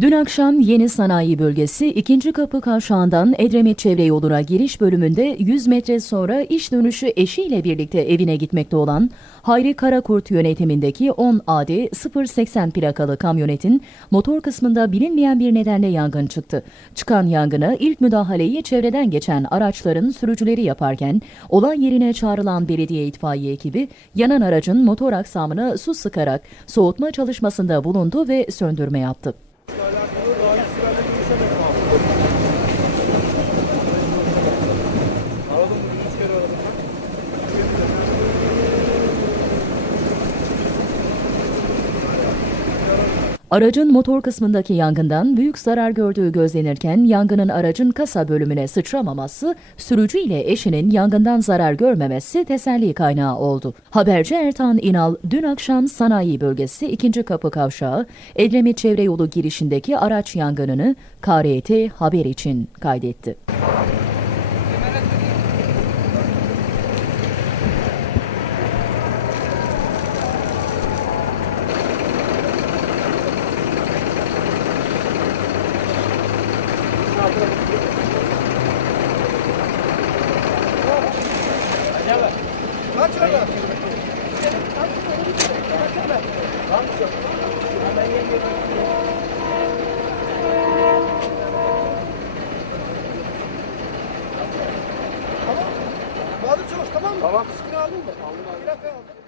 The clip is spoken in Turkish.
Dün akşam Yeni Sanayi Bölgesi 2. Kapı Kavşağı'ndan Edremit Çevre Yolu'na giriş bölümünde 100 metre sonra iş dönüşü eşiyle birlikte evine gitmekte olan Hayri Karakurt yönetimindeki 10 AD 080 plakalı kamyonetin motor kısmında bilinmeyen bir nedenle yangın çıktı. Çıkan yangına ilk müdahaleyi çevreden geçen araçların sürücüleri yaparken olay yerine çağrılan belediye itfaiye ekibi yanan aracın motor aksamına su sıkarak soğutma çalışmasında bulundu ve söndürme yaptı. Thank you. Aracın motor kısmındaki yangından büyük zarar gördüğü gözlenirken yangının aracın kasa bölümüne sıçramaması, sürücü ile eşinin yangından zarar görmemesi teselli kaynağı oldu. Haberci Ertan İnal dün akşam sanayi bölgesi 2. kapı kavşağı Edremit Çevre Yolu girişindeki araç yangınını KRT haber için kaydetti. Kaç orada? Tamam. Bağlı çalış tamam mı? Tamam. Sıkını aldın mı? Aldım abi. Bir dakika aldım.